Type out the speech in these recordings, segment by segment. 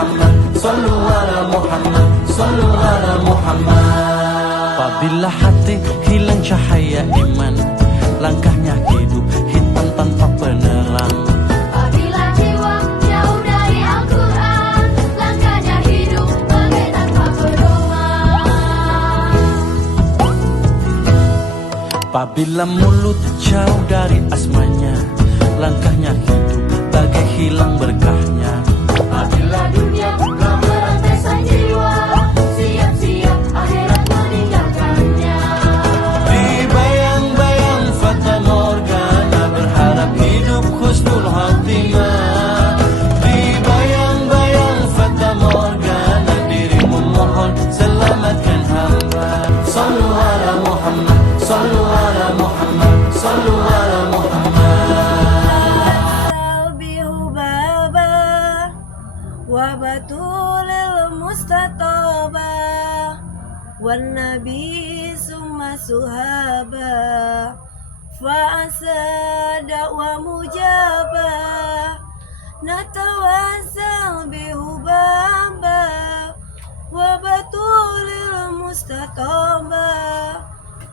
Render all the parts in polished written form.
Muhammad, sallu ala Muhammad, sallu ala Muhammad. Apabila hati hilang cahaya iman, langkahnya hidup hitam tanpa penerang. Apabila jiwa jauh dari Al-Quran, langkahnya hidup bagai tanpa pedoman. Apabila mulut jauh dari asmanya, langkahnya hidup bagai hilang berkahnya. Apabila dunia telah merantai sang jiwa, siap-siap akhirat meninggalkannya. Di bayang-bayang fata morgana, berharap hidup husnul khatimah. Di bayang-bayang fata morgana, dirimu mohon selamatkan hamba. Sallu ala Muhammad, sallu ala Muhammad, sallu ala Muhammad. Salbihu baba wa batulil mustataba wan nabi summa suhaba fa asada wa mujaba natawasal bihu baba wa batulil mustataba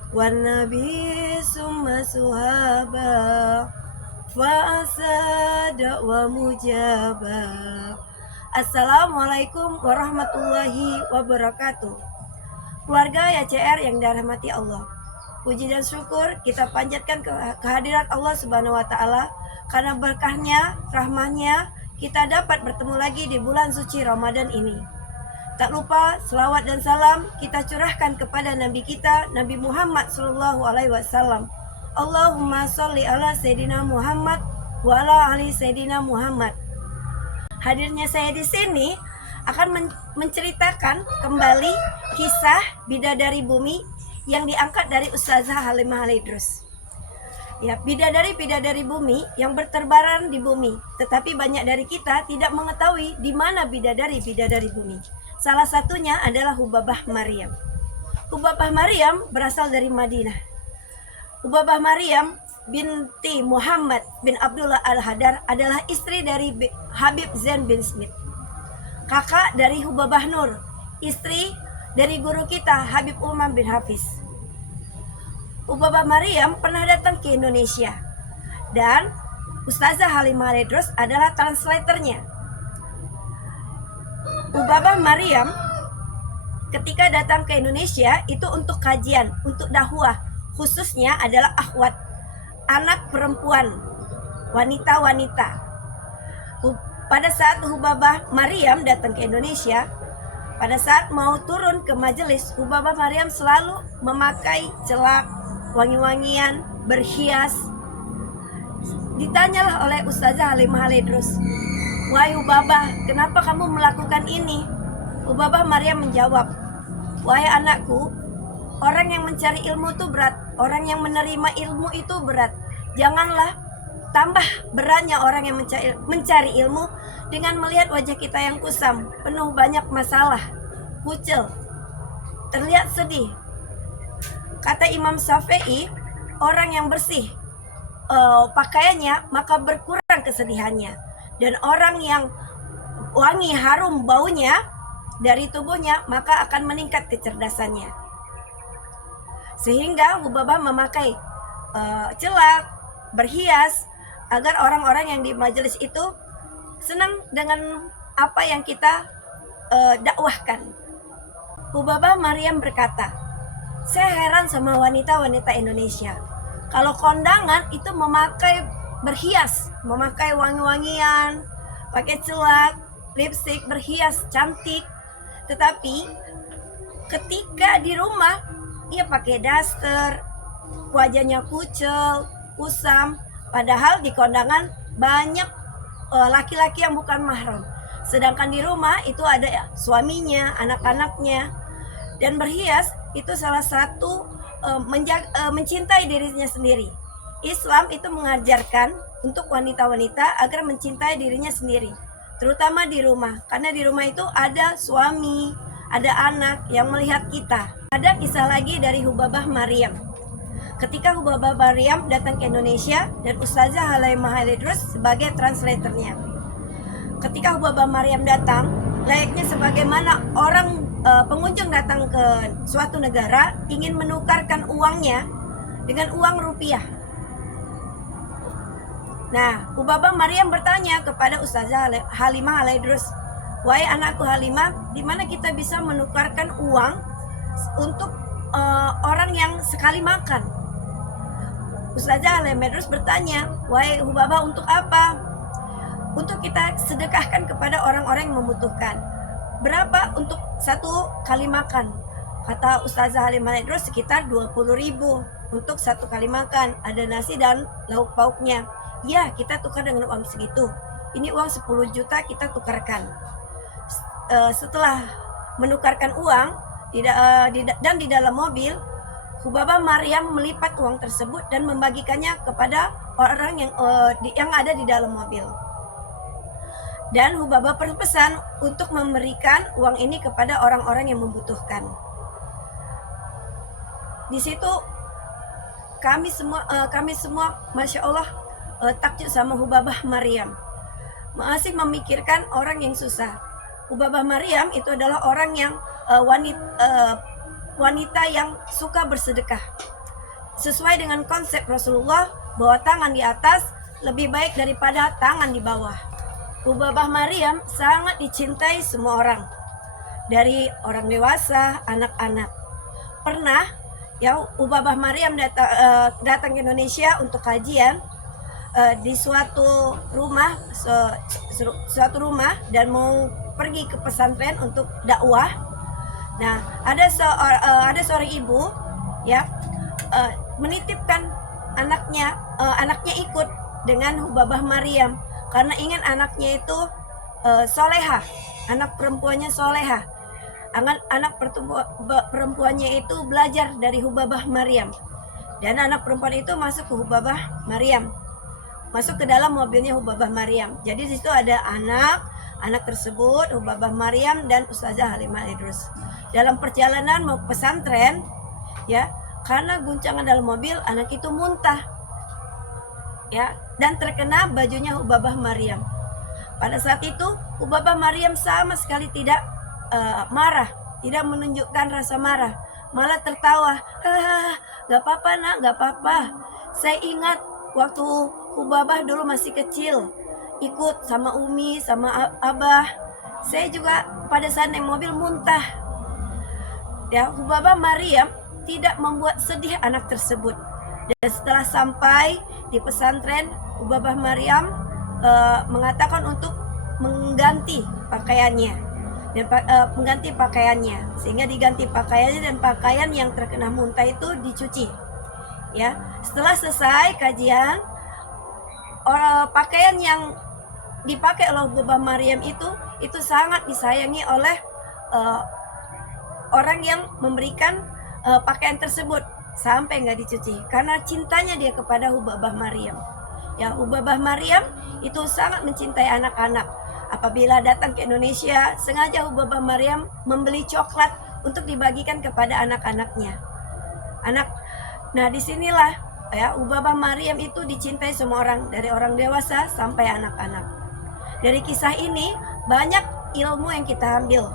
wan nabi summa suhaba fa'asada wa mujabah. Assalamualaikum warahmatullahi wabarakatuh. Keluarga YCR yang dirahmati Allah, puji dan syukur kita panjatkan kehadirat Allah Subhanahu wa Ta'ala, karena berkahnya, rahmahnya kita dapat bertemu lagi di bulan suci Ramadan ini. Tak lupa selawat dan salam kita curahkan kepada Nabi kita, Nabi Muhammad SAW. Allahumma sholli ala Sayyidina Muhammad wa ala ali Sayyidina Muhammad. Hadirnya saya di sini akan menceritakan kembali kisah Bidadari Bumi yang diangkat dari Ustazah Halimah Al-Idrus. Ya, bidadari-bidadari bumi yang berterbaran di bumi, tetapi banyak dari kita tidak mengetahui di mana bidadari-bidadari bumi. Salah satunya adalah Hubabah Maryam. Hubabah Maryam berasal dari Madinah. Hubabah Maryam binti Muhammad bin Abdullah Al-Hadar adalah istri dari Habib Zain bin Smith. Kakak dari Hubabah Nur, istri dari guru kita Habib Umar bin Hafiz. Hubabah Maryam pernah datang ke Indonesia dan Ustazah Halimah Al-Idrus adalah translatornya. Hubabah Maryam ketika datang ke Indonesia itu untuk kajian, untuk dakwah, khususnya adalah akhwat, anak perempuan, wanita-wanita. Pada saat Hubabah Maryam datang ke Indonesia, pada saat mau turun ke majelis, Hubabah Maryam selalu memakai celak, wangi-wangian, berhias. Ditanyalah oleh Ustazah Halimah Al-Idrus, "Wahai Hubabah, kenapa kamu melakukan ini?" Hubabah Maryam menjawab, "Wahai anakku, orang yang mencari ilmu itu berat, orang yang menerima ilmu itu berat. Janganlah tambah beratnya orang yang mencari ilmu dengan melihat wajah kita yang kusam, penuh banyak masalah, kucel, terlihat sedih." Kata Imam Syafi'i, orang yang bersih pakaiannya maka berkurang kesedihannya, dan orang yang wangi harum baunya dari tubuhnya maka akan meningkat kecerdasannya. Sehingga Hubabah memakai celak, berhias, agar orang-orang yang di majelis itu senang dengan apa yang kita dakwahkan. Hubabah Maryam berkata, "Saya heran sama wanita-wanita Indonesia. Kalau kondangan itu memakai berhias, memakai wangi-wangian, pakai celak, lipstik, berhias, cantik. Tetapi ketika di rumah, ia pakai daster, wajahnya kucel, kusam. Padahal di kondangan banyak laki-laki yang bukan mahram. Sedangkan di rumah itu ada suaminya, anak-anaknya. Dan berhias itu salah satu mencintai dirinya sendiri. Islam itu mengajarkan untuk wanita-wanita agar mencintai dirinya sendiri, terutama di rumah, karena di rumah itu ada suami, ada anak yang melihat kita. Ada kisah lagi dari Hubabah Maryam. Ketika Hubabah Maryam datang ke Indonesia dan Ustazah Halimah Al-Idrus sebagai translatornya. Ketika Hubabah Maryam datang, layaknya sebagaimana orang pengunjung datang ke suatu negara ingin menukarkan uangnya dengan uang rupiah. Nah, Hubabah Maryam bertanya kepada Ustazah Halimah Alaidrus, "Wahai anakku Halimah, di mana kita bisa menukarkan uang untuk orang yang sekali makan?" Ustazah Alaidrus bertanya, "Wahai Hubabah, untuk apa?" "Untuk kita sedekahkan kepada orang-orang yang membutuhkan." "Berapa untuk satu kali makan?" Kata Ustazah Halimah Alaidrus, "Sekitar 20.000 untuk satu kali makan, ada nasi dan lauk pauknya." "Ya, kita tukar dengan uang segitu. Ini uang 10 juta kita tukarkan." Setelah menukarkan uang dan di dalam mobil, Hubabah Maryam melipat uang tersebut dan membagikannya kepada orang yang ada di dalam mobil. Dan Hubabah berpesan untuk memberikan uang ini kepada orang-orang yang membutuhkan. Di situ kami semua Masya Allah takjub sama Hubabah Maryam. Masih memikirkan orang yang susah. Hubabah Maryam itu adalah orang yang wanita yang suka bersedekah. Sesuai dengan konsep Rasulullah bahwa tangan di atas lebih baik daripada tangan di bawah. Hubabah Maryam sangat dicintai semua orang, dari orang dewasa, anak-anak. Pernah ya Hubabah Maryam datang ke Indonesia untuk kajian di suatu rumah dan mau pergi ke pesantren untuk dakwah. Nah, ada seorang ibu ya menitipkan anaknya ikut dengan Hubabah Maryam karena ingin anaknya itu solehah, anak perempuannya solehah. Anak perempuannya itu belajar dari Hubabah Maryam, dan anak perempuan itu masuk ke Hubabah Maryam, masuk ke dalam mobilnya Hubabah Maryam. Jadi di situ ada anak tersebut, Hubabah Maryam dan Ustazah Halimah Idrus. Dalam perjalanan mau pesantren, ya, karena guncangan dalam mobil, anak itu muntah, ya, dan terkena bajunya Hubabah Maryam. Pada saat itu Hubabah Maryam sama sekali tidak marah, tidak menunjukkan rasa marah, malah tertawa. Gak apa-apa nak, gak apa-apa. Saya ingat waktu Hubabah dulu masih kecil, ikut sama Umi, sama Abah. Saya juga pada saat naik mobil muntah. Ya, Hubabah Maryam tidak membuat sedih anak tersebut. Dan setelah sampai di pesantren, Hubabah Maryam mengatakan untuk mengganti pakaiannya dan mengganti pakaiannya, sehingga diganti pakaiannya dan pakaian yang terkena muntah itu dicuci. Ya, setelah selesai kajian, pakaian yang dipakai oleh Hubabah Maryam itu sangat disayangi oleh orang yang memberikan pakaian tersebut sampai nggak dicuci karena cintanya dia kepada Hubabah Maryam. Ya, Hubabah Maryam itu sangat mencintai anak-anak. Apabila datang ke Indonesia, sengaja Hubabah Maryam membeli coklat untuk dibagikan kepada anak-anaknya. Nah, disinilah ya Hubabah Maryam itu dicintai semua orang, dari orang dewasa sampai anak-anak. Dari kisah ini banyak ilmu yang kita ambil,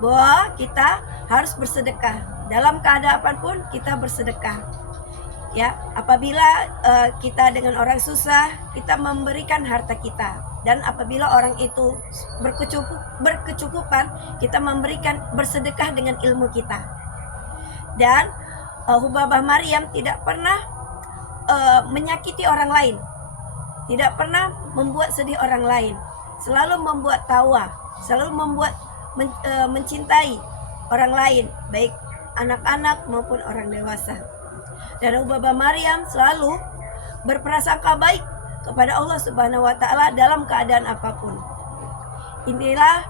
bahwa kita harus bersedekah. Dalam keadaan apapun kita bersedekah. Ya, apabila kita dengan orang susah, kita memberikan harta kita. Dan apabila orang itu berkecukupan, kita bersedekah dengan ilmu kita. Dan Hubabah Maryam tidak pernah menyakiti orang lain, tidak pernah membuat sedih orang lain, selalu membuat tawa, selalu membuat mencintai orang lain, baik anak-anak maupun orang dewasa. Dan Hubabah Maryam selalu berprasangka baik kepada Allah Subhanahu wa taala dalam keadaan apapun. Inilah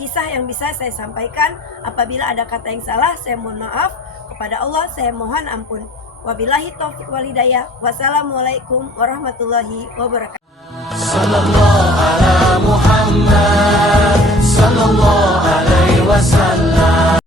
kisah yang bisa saya sampaikan. Apabila ada kata yang salah, saya mohon maaf. Kepada Allah saya mohon ampun. Wabillahi taufiq wal hidayah. Wassalamualaikum warahmatullahi wabarakatuh.